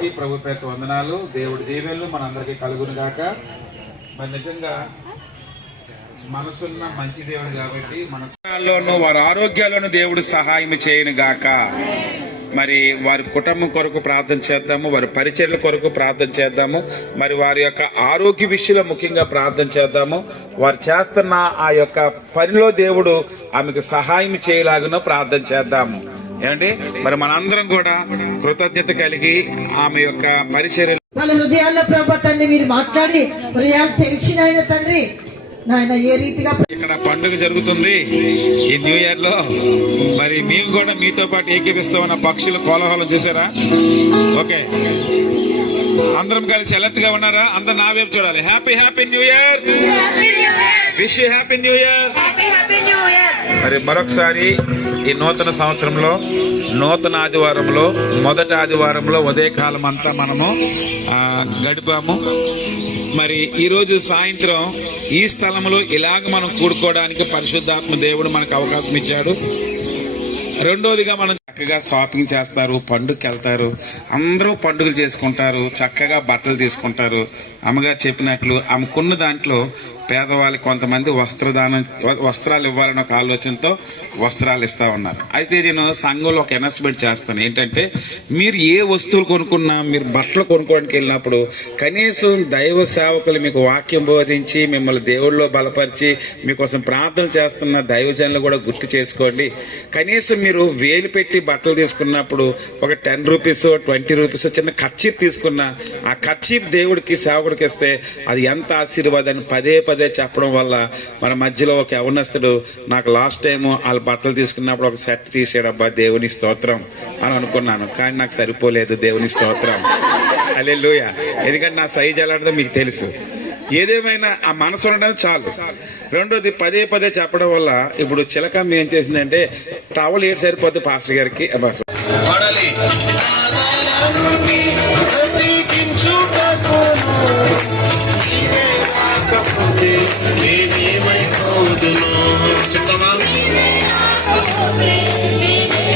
అందరికీ ప్రభు పేరు వందనాలు. దేవుడి దీవెనలు మనందరికీ కలుగును గాక. మరి నిజంగా మనసున్న మంచి దేవుడు కాబట్టి మనసులోను వారి ఆరోగ్యాలను దేవుడు సహాయం చేయను గాక. మరి వారి కుటుంబం కొరకు ప్రార్థన చేద్దాము, వారి పరిచర్ల కొరకు ప్రార్థన చేద్దాము, మరి వారి యొక్క ఆరోగ్య విషయంలో ముఖ్యంగా ప్రార్థన చేద్దాము. వారు చేస్తున్న ఆ యొక్క పనిలో దేవుడు ఆమెకు సహాయం చేయలాగునో ప్రార్థన చేద్దాము. ఏమండి, మరి మనందరం కూడా కృతజ్ఞత కలిగి ఆమె యొక్క పరిచర్య వాళ్ళ హృదయాల్లో ప్రభా తండ్రి మీరు మాట్లాడి హృదయాలు తెలిసిన ఆయన తండ్రి నాయన ఏ రీతిగా ఇక్కడ పండుగ జరుగుతుంది ఈ న్యూ ఇయర్ లో. మరి మేము కూడా మీతో పాటు ఏకీపిస్తామన్న పక్షుల కోలాహలం చూసారా? ఓకే, అందరం కలిసి అలర్ట్ గా ఉన్నారా? అందరు నా వైపు చూడాలి. Happy happy new year, wish you happy new year. మరి మరొకసారి ఈ నూతన సంవత్సరంలో నూతన ఆదివారంలో మొదటి ఆదివారంలో ఉదయకాలం అంతా మనము గడిపాము. మరి ఈ రోజు సాయంత్రం ఈ స్థలంలో ఇలాగ మనం కూడుకోవడానికి పరిశుద్ధాత్మ దేవుడు మనకు అవకాశం ఇచ్చాడు. రెండోదిగా మనం చక్కగా షాపింగ్ చేస్తారు, పండుగకి వెళ్తారు, అందరూ పండుగలు చేసుకుంటారు, చక్కగా బట్టలు తీసుకుంటారు. అమ్మగారు చెప్పినట్లు ఆమెకున్న దాంట్లో పేదవాళ్ళకి కొంతమంది వస్త్రాలు ఇవ్వాలన్న ఒక ఆలోచనతో వస్త్రాలు ఇస్తా ఉన్నారు. అయితే నేను సంఘంలో ఒక అనౌన్స్మెంట్ చేస్తాను. ఏంటంటే, మీరు ఏ వస్తువులు కొనుక్కున్నా, మీరు బట్టలు కొనుక్కోవడానికి వెళ్ళినప్పుడు కనీసం దైవ సేవకులు మీకు వాక్యం బోధించి మిమ్మల్ని దేవుళ్ళలో బలపరిచి మీకోసం ప్రార్థన చేస్తున్న దైవజనులు కూడా గుర్తు చేసుకోండి. కనీసం మీరు వేలు పెట్టి బట్టలు తీసుకున్నప్పుడు ఒక 10 రూపీస్ 20 రూపీస్ చిన్న ఖర్చీప్ తీసుకున్న ఆ ఖర్చీప్ దేవుడికి సేవకుడికి ఇస్తే అది ఎంత ఆశీర్వాదాన్ని పదే పదే చెప్పడం వల్ల మన మధ్యలో ఒక యవనస్తుడు నాకు లాస్ట్ టైం వాళ్ళు బట్టలు తీసుకున్నప్పుడు ఒక సెట్ తీసాడు, అబ్బా దేవుని స్తోత్రం అని అనుకున్నాను, కానీ నాకు సరిపోలేదు. దేవుని స్తోత్రం, హల్లెలూయా. ఎందుకంటే నా సైజ్ ఎలాంటిదో మీకు తెలుసు. ఏదేమైనా ఆ మనసు ఉండడం చాలు. రెండోది పదే పదే చెప్పడం వల్ల ఇప్పుడు చిలకమ్మ ఏం చేసిందంటే టవల్ ఏడు సరిపోతే పాస్టర్ గారికి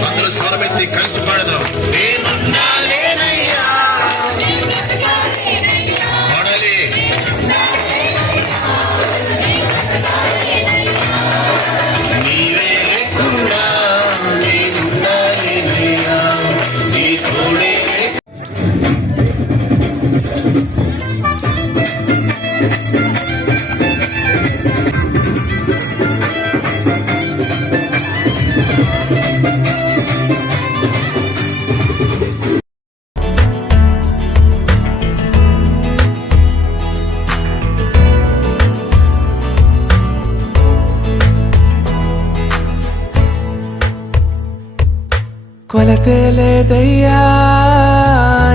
అందరూ స్వరమెత్తి కలిసి పాడదాం. కొలతే లేదయ్యా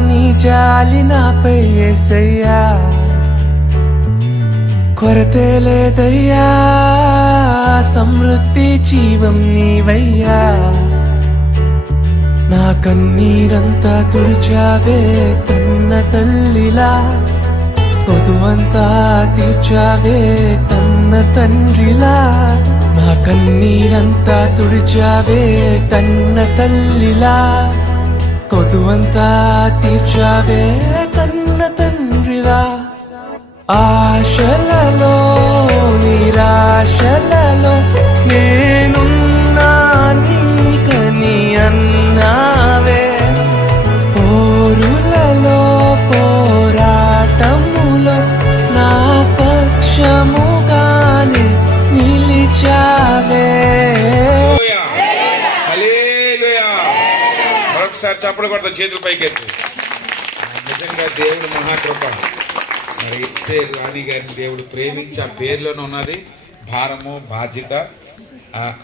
నీ జాలి నాపై యేసయ్యా, కొరతే లేదయ్యా సమృద్ధి జీవం నీవయ్యా. నా కన్నీరంతా తుడిచావే కన్న తల్లిలా, కొదువంతా తీర్చావే కన్న తండ్రిలా. నా కన్నీరంతా తుడిచావే కన్న తల్లిలా, కొదువంతా తీర్చావే కన్న తండ్రిలా. ఆశలలో నిరాశలలో నేనున్నా నీకని అన్నావే, పోరులలో పోరాటములో నా పక్షముగానే నిలిచావే. మరొకసారి చప్పలు కొడతా, చేతులు పైకెత్తి. నిజంగా దేవుడు మహాకృప. మరి ఎస్తేరు రాణి గారిని దేవుడు ప్రేమించి ఆ పేరులోనే ఉన్నది భారము, బాధ్యత.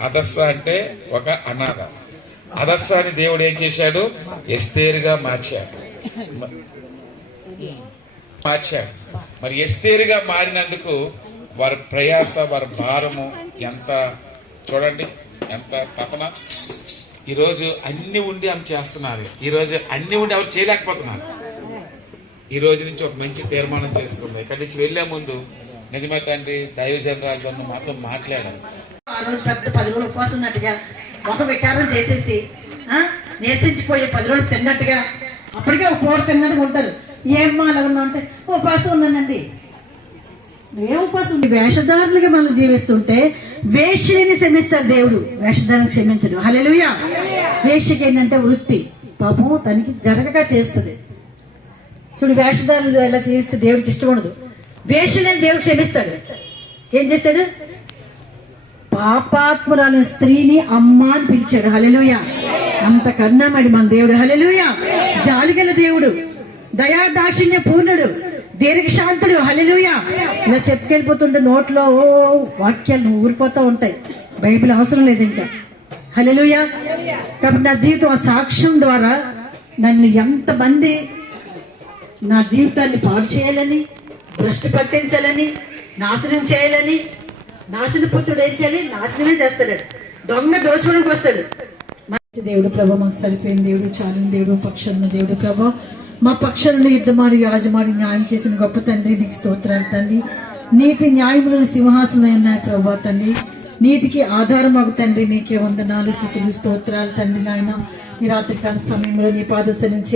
అదస్స అంటే ఒక అనాథ. అదస్సాని దేవుడు ఏం చేశాడు? ఎస్తేరుగా మార్చాడు. మరి ఎస్తేరుగా మారినందుకు వారి ప్రయాస, వారి భారము ఎంత చూడండి, ఎంత తపన. ఈరోజు అన్ని ఉండి ఆమె చేస్తున్నారు. ఈరోజు అన్ని ఉండి ఎవరు చేయలేకపోతున్నారు. ఈ రోజు నుంచి ఒక మంచి తీర్మానం చేసుకుంది. ఇక్కడి నుంచి వెళ్లే ముందు నిజమే తండ్రి దైవజనరాలతో మాతో మాట్లాడారు. ఆ రోజు పెద్ద 10 రోజులు ఉపవాసం ఉన్నట్టుగా ఒక వికారం చేసేసి నీరసించిపోయి 10 రోజులు తిన్నట్టుగా అప్పటికే ఒక పూట తిన్నట్టు ఉంటారు. ఏమ్మా అలా ఉన్నా అంటే ఉపాసం ఉన్నానండి. ఏ ఉపాసం ఉంది? వేషధారులుగా మనం జీవిస్తుంటే వేష్యని క్షమిస్తాడు దేవుడు, వేషధారణ క్షమించడు. హల్లెలూయా. వేష్యకి ఏంటంటే వృత్తి, పాపం తనకి జరగక చేస్తుంది. చూడు, వేషధారులు ఎలా జీవిస్తే దేవుడికి ఇష్టం ఉండదు. వేష్యని దేవుడు క్షమిస్తాడు. ఏం చేశాడు? పాపాత్మురాలైన స్త్రీని అమ్మ అని పిలిచాడు. హల్లెలూయా. అంత కరుణామయుడు మన దేవుడు. హల్లెలూయా. జాలిగల దేవుడు, దయాదాక్షిణ్య పూర్ణుడు, దీర్ఘశాంతుడు. హల్లెలూయా. ఇలా చెప్పుకెళ్ళిపోతుంటే నోట్లో వాక్యాలు ఊరిపోతూ ఉంటాయి. బైబిల్ అవసరం లేదు ఇంకా. హల్లెలూయా. కాబట్టి నా జీవితం ఆ సాక్ష్యం ద్వారా నన్ను ఎంతమంది నా జీవితాన్ని పాడు చేయాలని, భ్రష్టు పట్టించాలని, నాశనం చేయాలని, నాశనపుత్రుడు ఏం చేయాలి? నాశనమే చేస్తాడు. దొంగ దోచుకోవడానికి వస్తాడు. మంచి దేవుడు ప్రభా, మాకు సరిపోయిన దేవుడు, చాలిన దేవుడు, పక్షాన్న దేవుడు ప్రభా, మా పక్షాలను యుద్ధమాడి యాజమాడి న్యాయం చేసిన గొప్ప తండ్రి, నీకు స్తోత్రాలు తండ్రి. నీతి న్యాయములను సింహాసనం ఉన్నాయి ప్రభా తండ్రి. నీతికి ఆధారం మాకు తండ్రి, నీకే వందనాలు, స్తుతులు, స్తోత్రాలు తండ్రి. నాయన ఈ రాత్రికాల సమయంలో నీ పాదస్థ నుంచి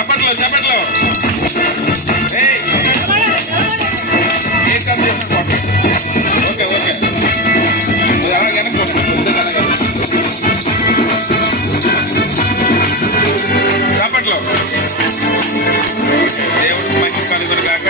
చప్పట్లు చప్పట్లో ఓకే ఓకే అలాగే చప్పట్లో దేవుడు మహిమ కలుగును గాక.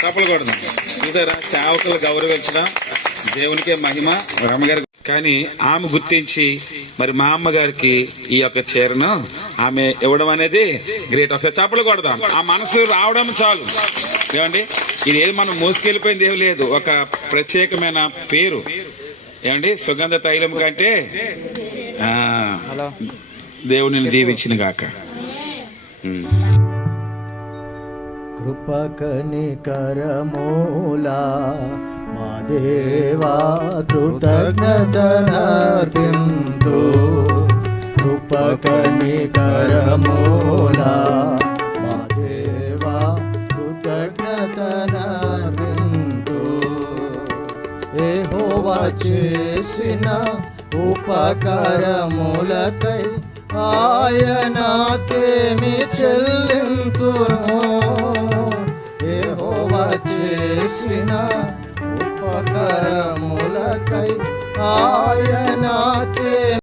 చప్పలు కొడదాం. చూసారా, సేవకులు గౌరవించడం దేవునికే మహిమ. రమ్మగారు కానీ ఆమె గుర్తించి మరి మా అమ్మగారికి ఈ యొక్క చీరను ఆమె ఇవ్వడం అనేది గ్రేట్. ఒకసారి చప్పలు కొడదాం. ఆ మనసు రావడం చాలు. ఏమండి, ఇది ఏది మనం మోసుకెళ్ళిపోయింది ఏమి లేదు. ఒక ప్రత్యేకమైన పేరు. ఏమండి, సుగంధ తైలం కంటే దేవుని దీవించిన గాక. కృపకనికరమూలా మా దేవా కృతజ్ఞతనర్పింతు. కృపకనికరమూలా మా దేవా కృతజ్ఞతనర్పింతు. యెహోవా చేసిన ఉపకారములకై ఆయనకేమి చెల్లింతును. యెహోవా చేసిన ఉపకారములకై ఆయనకే